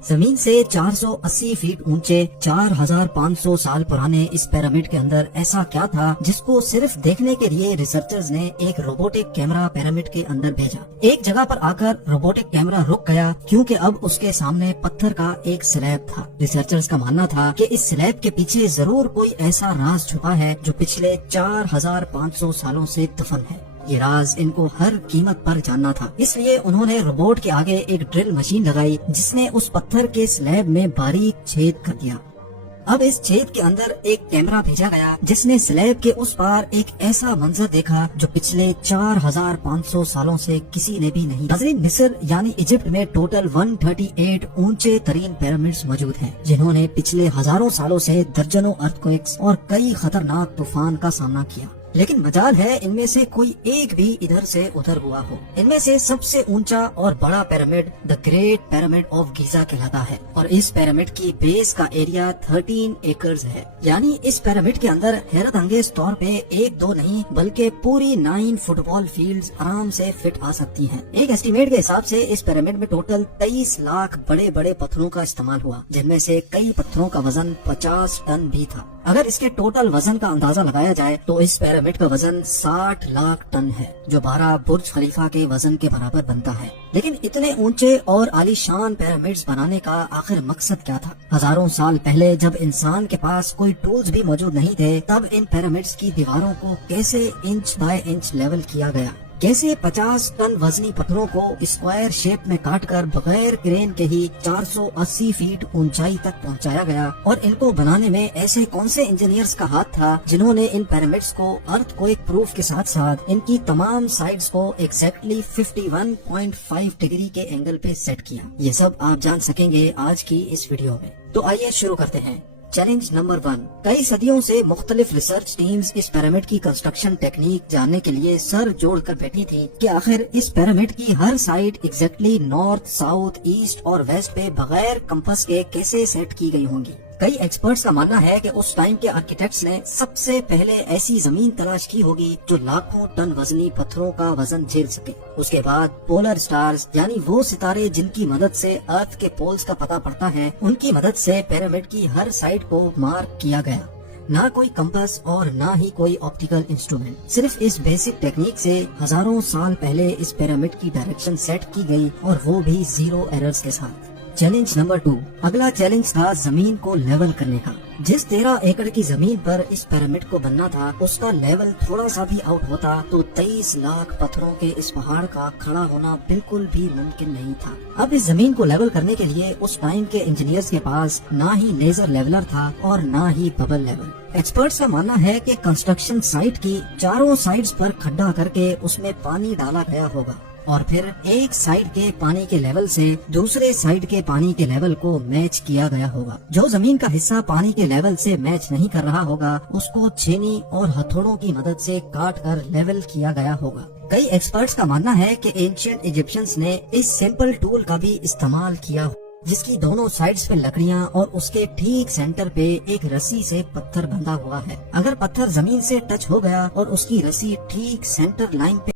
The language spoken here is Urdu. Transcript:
زمین سے 480 فیٹ اونچے 4500 سال پرانے اس پیرامڈ کے اندر ایسا کیا تھا جس کو صرف دیکھنے کے لیے ریسرچرز نے ایک روبوٹک کیمرہ پیرامڈ کے اندر بھیجا۔ ایک جگہ پر آ کر روبوٹک کیمرہ رک گیا کیونکہ اب اس کے سامنے پتھر کا ایک سلیب تھا۔ ریسرچرز کا ماننا تھا کہ اس سلیب کے پیچھے ضرور کوئی ایسا راز چھپا ہے جو پچھلے 4500 سالوں سے دفن ہے۔ یہ راز ان کو ہر قیمت پر جاننا تھا، اس لیے انہوں نے روبوٹ کے آگے ایک ڈرل مشین لگائی جس نے اس پتھر کے سلیب میں باریک چھید کر دیا۔ اب اس چھید کے اندر ایک کیمرہ بھیجا گیا جس نے سلیب کے اس پار ایک ایسا منظر دیکھا جو پچھلے 4500 سالوں سے کسی نے بھی نہیں۔ ناظرین، مصر یعنی ایجپٹ میں ٹوٹل 138 اونچے ترین پیرامڈز موجود ہیں جنہوں نے پچھلے ہزاروں سالوں سے درجنوں ارتھکویکس اور کئی خطرناک طوفان کا سامنا کیا، لیکن مجال ہے ان میں سے کوئی ایک بھی ادھر سے ادھر ہوا ہو۔ ان میں سے سب سے اونچا اور بڑا pyramid the great pyramid of Giza کہلاتا ہے اور اس پیرامڈ کی بیس کا ایریا 13 ایکڑز ہے، یعنی اس پیرامڈ کے اندر حیرت انگیز طور پہ ایک دو نہیں بلکہ پوری 9 فٹ بال فیلڈز آرام سے فٹ آ سکتی ہیں۔ ایک ایسٹیمیٹ کے حساب سے اس پیرامڈ میں ٹوٹل 23 لاکھ بڑے بڑے پتھروں کا استعمال ہوا، جن میں سے کئی پتھروں کا وزن 50 ٹن بھی تھا۔ اگر اس کے ٹوٹل وزن کا اندازہ لگایا جائے تو اس پیرامڈ کا وزن 60 لاکھ ٹن ہے، جو 12 برج خلیفہ کے وزن کے برابر بنتا ہے۔ لیکن اتنے اونچے اور عالی شان پیرامڈز بنانے کا آخر مقصد کیا تھا؟ ہزاروں سال پہلے جب انسان کے پاس کوئی ٹولز بھی موجود نہیں تھے، تب ان پیرامڈز کی دیواروں کو کیسے انچ بائی انچ لیول کیا گیا؟ کیسے 50 ٹن وزنی پتھروں کو اسکوائر شیپ میں کاٹ کر بغیر کرین کے ہی 480 فیٹ اونچائی تک پہنچایا گیا؟ اور ان کو بنانے میں ایسے کون سے انجینئرز کا ہاتھ تھا جنہوں نے ان پیرامڈز کو ارتھ کوئک پروف کے ساتھ ساتھ ان کی تمام سائڈز کو ایگزیکٹلی 51.5 ڈگری کے اینگل پہ سیٹ کیا؟ یہ سب آپ جان سکیں گے آج کی اس ویڈیو میں، تو آئیے شروع کرتے ہیں۔ Challenge number 1۔ کئی صدیوں سے مختلف ریسرچ ٹیمز اس پیرامڈ کی کنسٹرکشن ٹیکنیک جاننے کے لیے سر جوڑ کر بیٹھی تھی کہ آخر اس پیرامڈ کی ہر side exactly north, south, east اور ویسٹ پہ بغیر کمپس کے کیسے سیٹ کی گئی ہوں گی۔ کئی ایکسپرٹس کا ماننا ہے کہ اس ٹائم کے آرکیٹیکٹس نے سب سے پہلے ایسی زمین تلاش کی ہوگی جو لاکھوں ٹن وزنی پتھروں کا وزن جھیل سکے۔ اس کے بعد پولر سٹارز یعنی وہ ستارے جن کی مدد سے ارتھ کے پولز کا پتہ پڑتا ہے، ان کی مدد سے پیرامڈ کی ہر سائڈ کو مارک کیا گیا۔ نہ کوئی کمپس اور نہ ہی کوئی آپٹیکل انسٹرومنٹ، صرف اس بیسک ٹیکنیک سے ہزاروں سال پہلے اس پیرامڈ کی ڈائریکشن سیٹ کی گئی، اور وہ بھی 0 ایررز کے ساتھ۔ Challenge number 2۔ اگلا چیلنج تھا زمین کو لیول کرنے کا۔ جس 13 ایکڑ کی زمین پر اس پیرامڈ کو بننا تھا، اس کا لیول تھوڑا سا بھی آؤٹ ہوتا تو 23 لاکھ پتھروں کے اس پہاڑ کا کھڑا ہونا بالکل بھی ممکن نہیں تھا۔ اب اس زمین کو لیول کرنے کے لیے اس ٹائم کے انجینئرز کے پاس نہ ہی لیزر لیولر تھا اور نہ ہی ببل لیول۔ ایکسپرٹس کا ماننا ہے کہ کنسٹرکشن سائٹ کی چاروں سائڈز پر کھڈا کر کے اس میں پانی ڈالا گیا ہوگا، اور پھر ایک سائڈ کے پانی کے لیول سے دوسرے سائڈ کے پانی کے لیول کو میچ کیا گیا ہوگا۔ جو زمین کا حصہ پانی کے لیول سے میچ نہیں کر رہا ہوگا، اس کو چھینی اور ہتھوڑوں کی مدد سے کاٹ کر لیول کیا گیا ہوگا۔ کئی ایکسپرٹس کا ماننا ہے کہ اینشینٹ ایجپشنز نے اس سمپل ٹول کا بھی استعمال کیا، جس کی دونوں سائڈز پہ لکڑیاں اور اس کے ٹھیک سینٹر پہ ایک رسی سے پتھر بندھا ہوا ہے۔ اگر پتھر زمین سے ٹچ ہو گیا اور اس کی رسی ٹھیک سینٹر لائن پہ